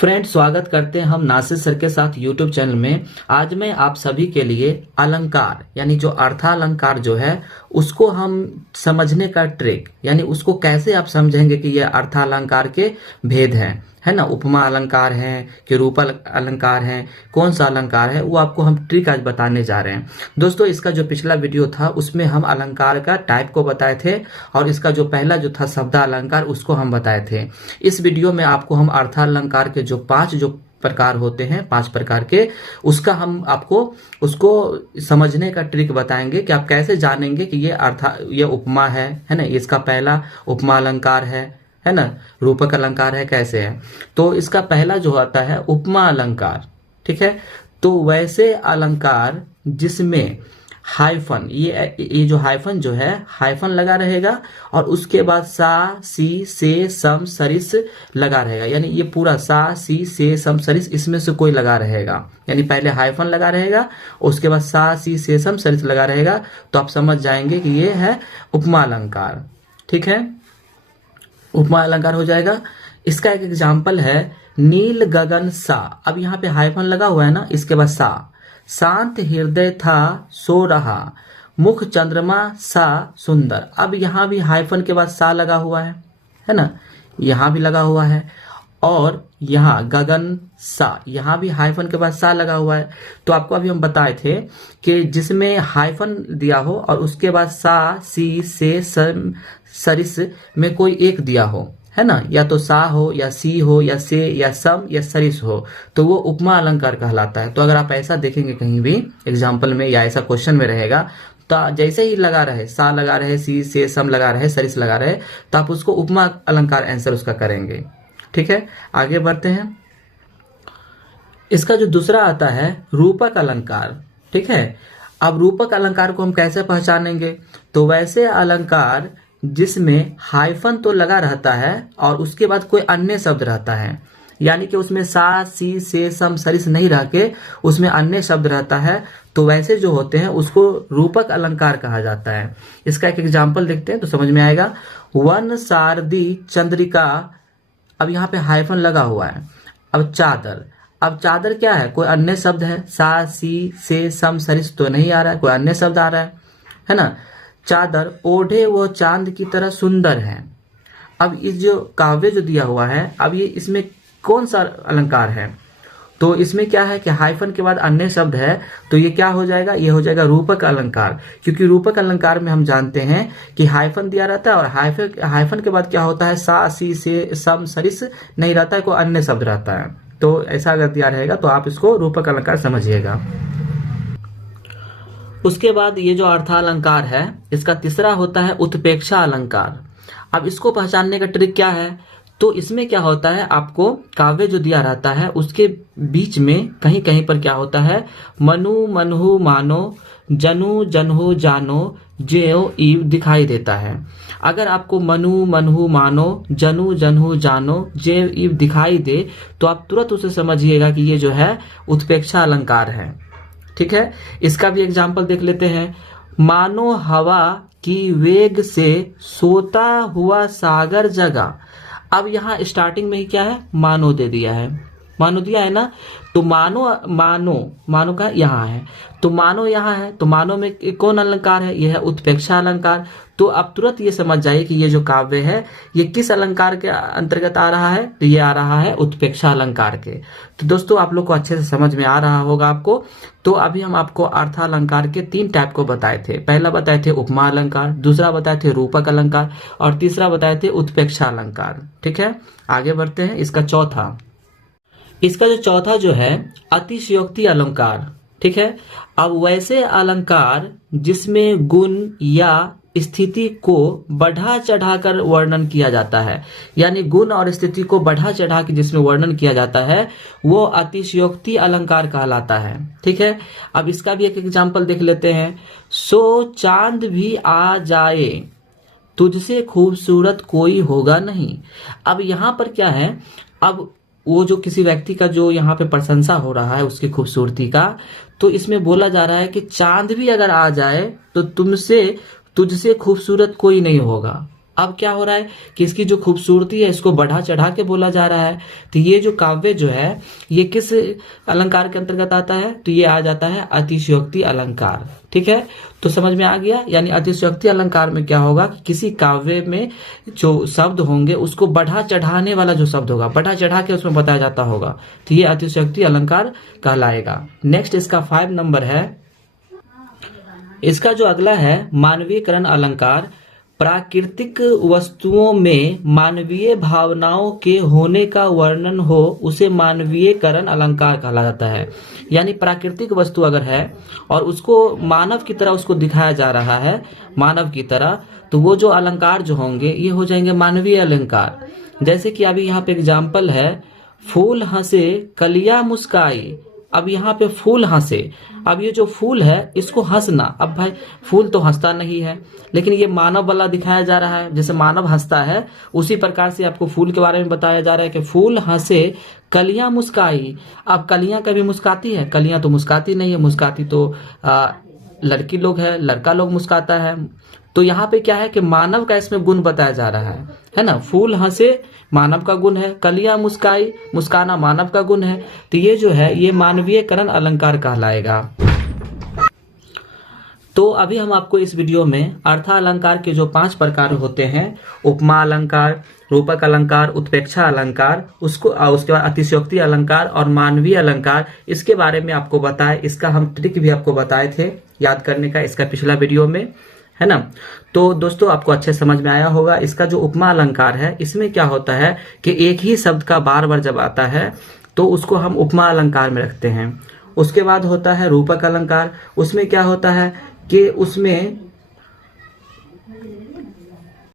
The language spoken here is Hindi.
फ्रेंड्स, स्वागत करते हैं हम नासिर सर के साथ यूट्यूब चैनल में। आज मैं आप सभी के लिए अलंकार यानी जो अर्थालंकार जो है उसको हम समझने का ट्रिक यानी उसको कैसे आप समझेंगे कि ये अर्थालंकार के भेद हैं, है ना। उपमा अलंकार है कि रूप अलंकार है, कौन सा अलंकार है, वो आपको हम ट्रिक आज बताने जा रहे हैं। दोस्तों, इसका जो पिछला वीडियो था उसमें हम अलंकार का टाइप को बताए थे और इसका जो पहला जो था शब्द अलंकार उसको हम बताए थे। इस वीडियो में आपको हम अर्थालंकार के जो पांच प्रकार होते हैं, 5 प्रकार के, उसका हम आपको उसको समझने का ट्रिक बताएंगे कि आप कैसे जानेंगे कि ये उपमा है ना, इसका पहला उपमा अलंकार है ना, रूपक अलंकार है, कैसे है। तो इसका पहला जो आता है उपमा अलंकार, ठीक है। तो वैसे अलंकार जिसमें हाइफन, ये जो हाइफन जो है, हाइफन लगा रहेगा और उसके बाद सा सी से सम सरिस लगा रहेगा, यानी ये पूरा सा सी से सम सरिस इसमें से कोई लगा रहेगा, यानी पहले हाइफन लगा रहेगा उसके बाद सा सी से सम सरिस लगा रहेगा। तो आप समझ जाएंगे कि ये है उपमा अलंकार, ठीक है। उपमा अलंकार हो जाएगा। इसका एक एग्जाम्पल है नील गगन सा। अब यहाँ पे हाइफन लगा हुआ है ना, इसके बाद सा। शांत हृदय था सो रहा, मुख चंद्रमा सा सुंदर। अब यहाँ भी हाइफन के बाद सा लगा हुआ है ना, यहाँ भी लगा हुआ है। और यहाँ गगन सा, यहाँ भी हाइफन के बाद सा लगा हुआ है। तो आपको अभी हम बताए थे कि जिसमें हाइफन दिया हो और उसके बाद सा सी से सम सरिस में कोई एक दिया हो, है ना, या तो सा हो या सी हो या से या सम या सरिस हो, तो वो उपमा अलंकार कहलाता है। तो अगर आप ऐसा देखेंगे कहीं भी एग्जाम्पल में या ऐसा क्वेश्चन में रहेगा, तो जैसे ही लगा रहे, सा लगा रहे, सी से सम लगा रहे, सरिस लगा रहे, तो आप उसको उपमा अलंकार आंसर उसका करेंगे, ठीक है। आगे बढ़ते हैं। इसका जो दूसरा आता है रूपक अलंकार, ठीक है। अब रूपक अलंकार को हम कैसे पहचानेंगे? तो वैसे अलंकार जिसमें हाइफन तो लगा रहता है और उसके बाद कोई अन्य शब्द रहता है, यानी कि उसमें सा सी से सम सरिस नहीं रह के उसमें अन्य शब्द रहता है, तो वैसे जो होते हैं उसको रूपक अलंकार कहा जाता है। इसका एक एग्जाम्पल देखते हैं तो समझ में आएगा। वन सारदी चंद्रिका, अब यहाँ पे हाइफन लगा हुआ है। अब चादर, अब चादर क्या है, कोई अन्य शब्द है, सा सी से सम सरिस तो नहीं आ रहा है, कोई अन्य शब्द आ रहा है ना। चादर ओढ़े वो चांद की तरह सुंदर है। अब इस जो काव्य जो दिया हुआ है, अब ये इसमें कौन सा अलंकार है? तो इसमें क्या है कि हाइफन के बाद अन्य शब्द है, तो ये क्या हो जाएगा, ये हो जाएगा रूपक अलंकार। क्योंकि रूपक अलंकार में हम जानते हैं कि हाइफन दिया रहता है और हाइफन के बाद क्या होता है, सा सी से सम सरिस नहीं रहता है, कोई अन्य शब्द रहता है। तो ऐसा अगर दिया रहेगा तो आप इसको रूपक अलंकार समझिएगा। उसके बाद ये जो अर्थालंकार है, इसका तीसरा होता है उत्प्रेक्षा अलंकार। अब इसको पहचानने का ट्रिक क्या है? तो इसमें क्या होता है, आपको काव्य जो दिया रहता है उसके बीच में कहीं कहीं पर क्या होता है, मनु मनहु मानो, जनु जनहु जानो, जेओ ईव दिखाई देता है। अगर आपको मनु मनहु मानो, जनु जनहु जानो, जेव ईव दिखाई दे तो आप तुरंत उसे समझिएगा कि ये जो है उत्प्रेक्षा अलंकार है, ठीक है। इसका भी एग्जाम्पल देख लेते हैं। मानो हवा की वेग से सोता हुआ सागर जगा। अब यहाँ स्टार्टिंग में ही क्या है, मानो दे दिया है, मानो दिया है ना, तो मानो का यहाँ है, तो मानो यहाँ है, तो मानो में कौन अलंकार है, यह है उत्प्रेक्षा अलंकार। तो आप तुरंत ये समझ जाइए कि ये जो काव्य है ये किस अलंकार के अंतर्गत आ रहा है, तो ये आ रहा है उत्प्रेक्षा अलंकार के। तो दोस्तों, आप लोग को अच्छे से समझ में आ रहा होगा आपको। तो अभी हम आपको अर्थालंकार के 3 टाइप को बताए थे। पहला बताए थे उपमा अलंकार, दूसरा बताए थे रूपक अलंकार और तीसरा बताए थे उत्प्रेक्षा अलंकार, ठीक है। आगे बढ़ते हैं। इसका जो चौथा जो है अतिशयोक्ति अलंकार, ठीक है। अब वैसे अलंकार जिसमें गुण या स्थिति को बढ़ा चढ़ाकर वर्णन किया जाता है, यानी गुण और स्थिति को बढ़ा चढ़ा के जिसमें वर्णन किया जाता है वो अतिशयोक्ति अलंकार कहलाता है, ठीक है। अब इसका भी एक एग्जाम्पल देख लेते हैं। सो चांद भी आ जाए, तुझसे खूबसूरत कोई होगा नहीं। अब यहाँ पर क्या है, अब वो जो किसी व्यक्ति का जो यहाँ पे प्रशंसा हो रहा है उसकी खूबसूरती का, तो इसमें बोला जा रहा है कि चांद भी अगर आ जाए तो तुझसे खूबसूरत कोई नहीं होगा। अब क्या हो रहा है कि इसकी जो खूबसूरती है इसको बढ़ा चढ़ा के बोला जा रहा है। तो ये जो काव्य जो है ये किस अलंकार के अंतर्गत आता है? तो ये आ जाता है अतिशयोक्ति अलंकार। ठीक है, तो समझ में आ गया। यानी अतिशयोक्ति अलंकार में क्या होगा कि किसी काव्य में जो शब्द होंगे उसको बढ़ा चढ़ाने वाला जो शब्द होगा, बढ़ा चढ़ा के उसमें बताया जाता होगा, तो ये अतिशयोक्ति अलंकार कहलाएगा। नेक्स्ट इसका 5 नंबर है। इसका जो अगला है मानवीयकरण अलंकार। प्राकृतिक वस्तुओं में मानवीय भावनाओं के होने का वर्णन हो उसे मानवीयकरण अलंकार कहा जाता है। यानी प्राकृतिक वस्तु अगर है और उसको मानव की तरह उसको दिखाया जा रहा है, मानव की तरह, तो वो जो अलंकार जो होंगे ये हो जाएंगे मानवीय अलंकार। जैसे कि अभी यहाँ पे एग्जाम्पल है, फूल हंसे कलियां मुस्काई। अब यहाँ पे फूल हंसे, अब ये जो फूल है इसको हंसना, अब भाई फूल तो हंसता नहीं है, लेकिन ये मानव वाला दिखाया जा रहा है। जैसे मानव हंसता है उसी प्रकार से आपको फूल के बारे में बताया जा रहा है कि फूल हंसे कलियां मुस्काई। अब कलियां कभी मुस्काती है? कलियां तो मुस्काती नहीं है, मुस्काती तो लड़की लोग है, लड़का लोग मुस्काता है। तो यहाँ पे क्या है कि मानव का इसमें गुण बताया जा रहा है ना। फूल हंसे मानव का गुण है, कलियां मुस्काई, मुस्काना मानव का गुण है। तो ये जो है ये मानवीयकरण अलंकार कहलाएगा। तो अभी हम आपको इस वीडियो में अर्थालंकार के जो 5 प्रकार होते हैं, उपमा अलंकार, रूपक अलंकार, उत्प्रेक्षा अलंकार, उसके बाद अतिशयोक्ति अलंकार और मानवीय अलंकार, इसके बारे में आपको बताए। इसका हम ट्रिक भी आपको बताए थे याद करने का, इसका पिछला वीडियो में, है ना। तो दोस्तों आपको अच्छे समझ में आया होगा। इसका जो उपमा अलंकार है इसमें क्या होता है कि एक ही शब्द का बार बार जब आता है तो उसको हम उपमा अलंकार में रखते हैं। उसके बाद होता है रूपक अलंकार। उसमें क्या होता है कि उसमें